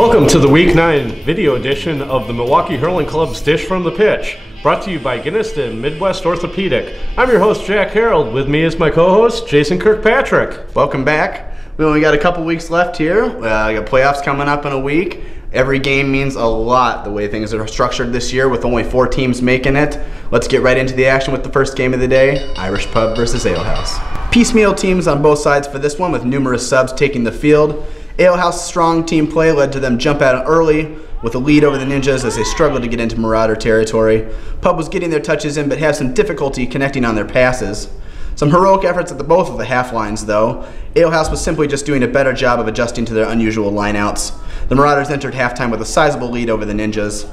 Welcome to the Week 9 video edition of the Milwaukee Hurling Club's Dish from the Pitch, brought to you by Guinness and Midwest Orthopedic. I'm your host, Jack Harold. With me is my co-host, Jason Kirkpatrick. Welcome back. We only got a couple weeks left here. We got playoffs coming up in a week. Every game means a lot the way things are structured this year with only 4 teams making it. Let's get right into the action with the first game of the day, Irish Pub versus Alehouse. Piecemeal teams on both sides for this one with numerous subs taking the field. Alehouse's strong team play led to them jump out early with a lead over the Ninjas as they struggled to get into Marauder territory. Pub was getting their touches in but had some difficulty connecting on their passes. Some heroic efforts at both of the half lines though. Alehouse was simply just doing a better job of adjusting to their unusual lineouts. The Marauders entered halftime with a sizable lead over the Ninjas.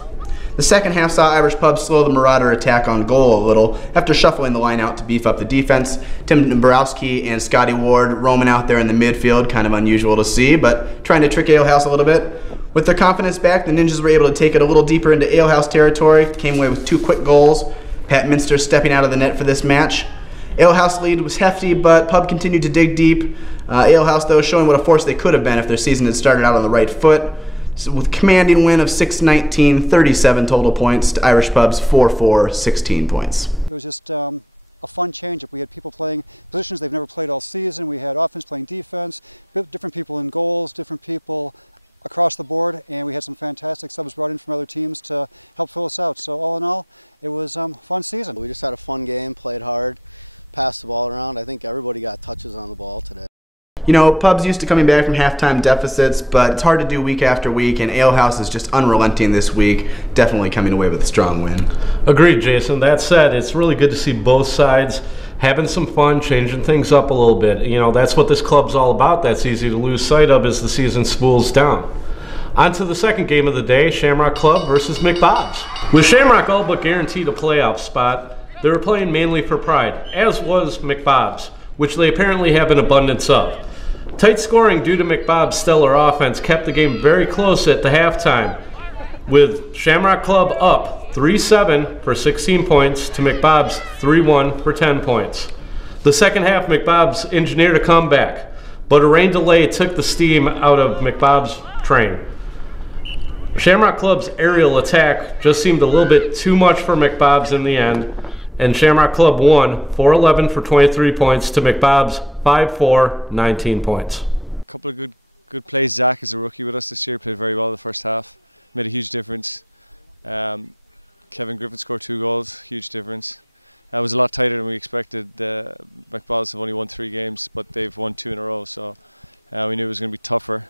The second half saw Irish Pub slow the Marauder attack on goal a little after shuffling the line out to beef up the defense. Tim Dombrowski and Scotty Ward roaming out there in the midfield, kind of unusual to see, but trying to trick Alehouse a little bit. With their confidence back, the Ninjas were able to take it a little deeper into Alehouse territory, came away with 2 quick goals. Pat Minster stepping out of the net for this match. Alehouse lead was hefty, but Pub continued to dig deep. Alehouse, though, showing what a force they could have been if their season had started out on the right foot. So with a commanding win of 6-19, 37 total points to Irish Pub's 4-4, 16 points. It was just a fun change-up. We had people playing positions they've never played all season. We had offense playing defense, different people in goals, different people across the board, and we had some fantastic subs brought in from other teams to help fill us out. So all in all, it was a fun season. We just had a fun game, played hard, passed the ball around. I think everybody got touches on the ball today. You know, Pub's used to coming back from halftime deficits, but it's hard to do week after week, and Alehouse is just unrelenting this week, definitely coming away with a strong win. Agreed, Jason. That said, it's really good to see both sides having some fun, changing things up a little bit. You know, that's what this club's all about. That's easy to lose sight of as the season spools down. On to the second game of the day, Shamrock Club versus Mick. With Shamrock all but guaranteed a playoff spot, they were playing mainly for pride, as was Mick, which they apparently have an abundance of. Tight scoring due to Mick stellar offense kept the game very close at the halftime, with Shamrock Club up 3-7 for 16 points to Mick 3-1 for 10 points. The second half, Mick engineered a comeback, but a rain delay took the steam out of Mick train. Shamrock Club's aerial attack just seemed a little bit too much for Mick in the end, and Shamrock Club won 4-11 for 23 points to Mick 5-4, 19 points. A couple of good plays. Zach is a rookie with us this year, played very well the first half, made a huge difference. Kevin Griffin scored 2 goals, huge difference. It was a lot tighter than we expected. Mick have only won 3 games, but they've won 2 in a row, so we knew it was going to be tougher.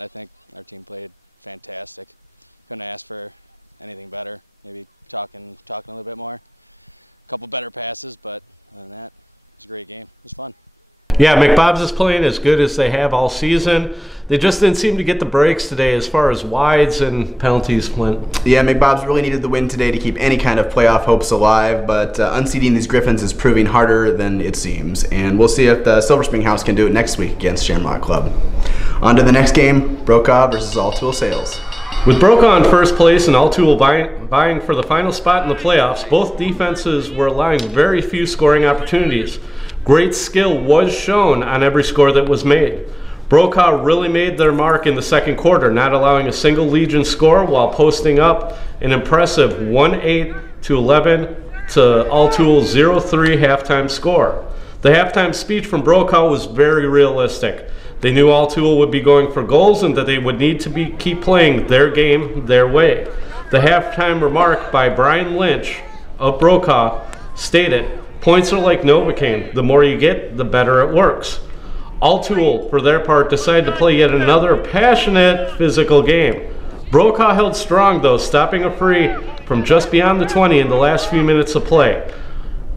I think our team played fantastic. Couldn't ask for anything better. Maybe talking a little bit more. A couple better passes, but other than that, it was a great game. It was fun. Yeah, Mick is playing as good as they have all season. They just didn't seem to get the breaks today as far as wides and penalties went. Yeah, Mick really needed the win today to keep any kind of playoff hopes alive, but unseating these Griffins is proving harder than it seems. And we'll see if the Silver Spring House can do it next week against Shamrock Club. On to the next game, Brokaw versus All Tool Sales. With Brokaw in first place and All Tool vying for the final spot in the playoffs, both defenses were allowing very few scoring opportunities. Great skill was shown on every score that was made. Brokaw really made their mark in the second quarter, not allowing a single Legion score while posting up an impressive 1-8-11 to All Tool 0-3 halftime score. The halftime speech from Brokaw was very realistic. They knew All Tool would be going for goals and that they would need to keep playing their game their way. The halftime remark by Brian Lynch of Brokaw stated, "Points are like Novocaine. The more you get, the better it works." All Tool, for their part, decided to play yet another passionate physical game. Brokaw held strong though, stopping a free from just beyond the 20 in the last few minutes of play,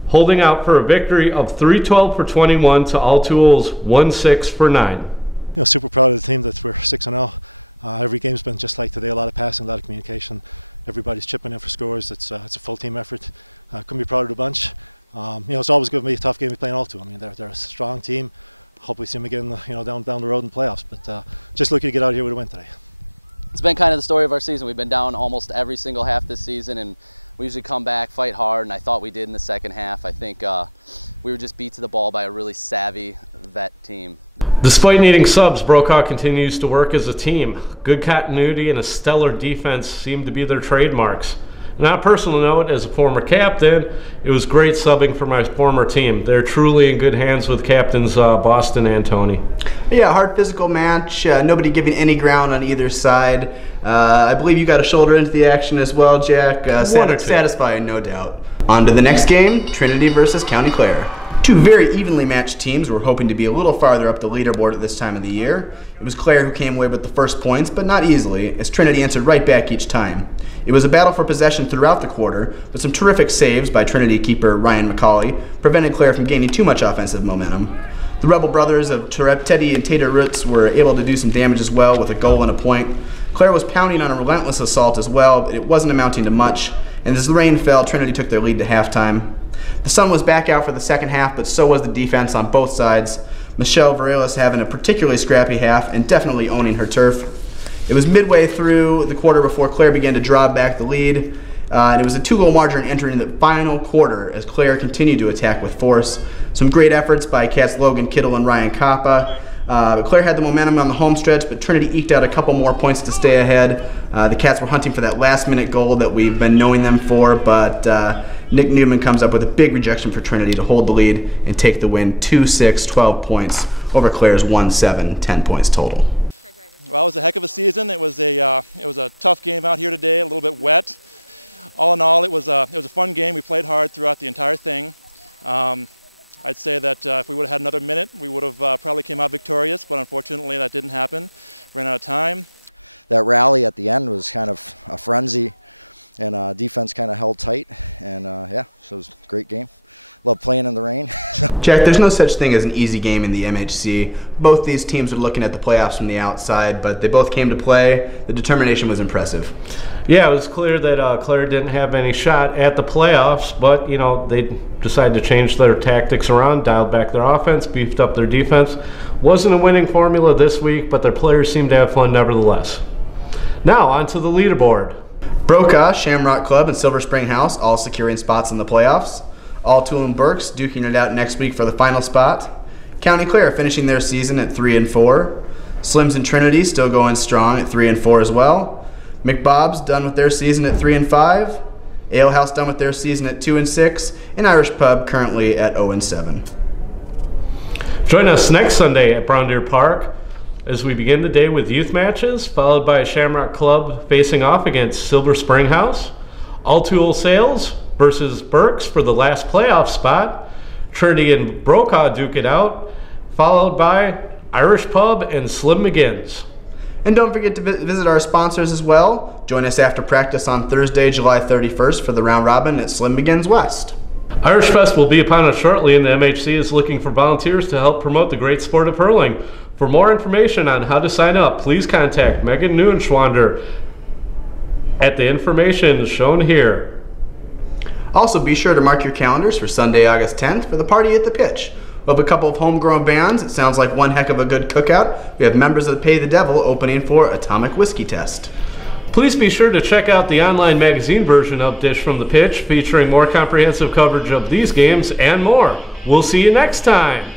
holding out for a victory of 3-12 for 21 to All Tool's 1-6 for 9. You know, super proud of the team that we're 6-0. Every game's been just like today, a lot of passing, a lot of communication. Everybody's chipping in for scores. It's a full team effort. Couldn't be proud of the bunch. You know, it's always going to be a tough game to play All Tool. I mean, they're a strong team. Hope we see them again, you know, down the road in the playoffs. But just lucky to get out of here with a win today. It's been kind of the story of our season. We've been down almost every single half this season, and we usually come back, fight hard, and I thought we did in the second half. I think we were just beat to the ball by a really savvy vet team. Despite needing subs, Brokaw continues to work as a team. Good continuity and a stellar defense seem to be their trademarks. And on a personal note, as a former captain, it was great subbing for my former team. They're truly in good hands with captains Boston and Tony. Yeah, hard physical match. Nobody giving any ground on either side. I believe you got a shoulder into the action as well, Jack. Satisfying, no doubt. On to the next game, Trinity versus County Clare. Two very evenly matched teams were hoping to be a little farther up the leaderboard at this time of the year. It was Clare who came away with the first points, but not easily, as Trinity answered right back each time. It was a battle for possession throughout the quarter, but some terrific saves by Trinity keeper Ryan McCauley prevented Clare from gaining too much offensive momentum. The Rebel brothers of Teddy and Tater Roots were able to do some damage as well with a goal and a point. Clare was pounding on a relentless assault as well, but it wasn't amounting to much, and as the rain fell, Trinity took their lead to halftime. The sun was back out for the second half, but so was the defense on both sides. Michelle Varelis having a particularly scrappy half and definitely owning her turf. It was midway through the quarter before Clare began to draw back the lead, and it was a 2-goal margin entering the final quarter as Clare continued to attack with force. Some great efforts by Cats Logan Kittle and Ryan Kappa. Clare had the momentum on the home stretch, but Trinity eked out a couple more points to stay ahead. The Cats were hunting for that last-minute goal that we've been knowing them for, but Nick Newman comes up with a big rejection for Trinity to hold the lead and take the win 2-6, 12 points over Clare's 1-7, 10 points total. Well, it was a heck of a season. It was a tough game out here today, a little bit wet. All in all, it was a fun game. We played hard throughout the entire thing. I'd say that if we would have had another minute, we would have probably came out victorious, but unfortunately that didn't happen. Ran out of time. That rally at the end was kind of a frenzy, and defense kind of held tight, and yeah, so it was a great game. Love playing in the rain. Jack, there's no such thing as an easy game in the MHC. Both these teams are looking at the playoffs from the outside, but they both came to play. The determination was impressive. Yeah, it was clear that Clare didn't have any shot at the playoffs, but you know they decided to change their tactics around, dialed back their offense, beefed up their defense. Wasn't a winning formula this week, but their players seemed to have fun nevertheless. Now on to the leaderboard. Brokaw, Shamrock Club, and Silver Spring House all securing spots in the playoffs. Altool and Berks duking it out next week for the final spot. County Clare finishing their season at 3-4. Slims and Trinity still going strong at 3-4 as well. McBob's done with their season at 3-5. Alehouse done with their season at 2-6. And Irish Pub currently at 0-7. Join us next Sunday at Brown Deer Park as we begin the day with youth matches, followed by Shamrock Club facing off against Silver Spring House. Altool Sales versus Berks for the last playoff spot. Trinity and Brokaw duke it out, followed by Irish Pub and Slim McGinn's. And don't forget to visit our sponsors as well. Join us after practice on Thursday, July 31st for the round robin at Slim McGinn's West. Irish Fest will be upon us shortly, and the MHC is looking for volunteers to help promote the great sport of hurling. For more information on how to sign up, please contact Megan Neuenschwander at the information shown here. Also, be sure to mark your calendars for Sunday, August 10th for the party at the pitch. We'll have a couple of homegrown bands. It sounds like one heck of a good cookout. We have members of the Pay the Devil opening for Atomic Whiskey Test. Please be sure to check out the online magazine version of Dish from the Pitch, featuring more comprehensive coverage of these games and more. We'll see you next time.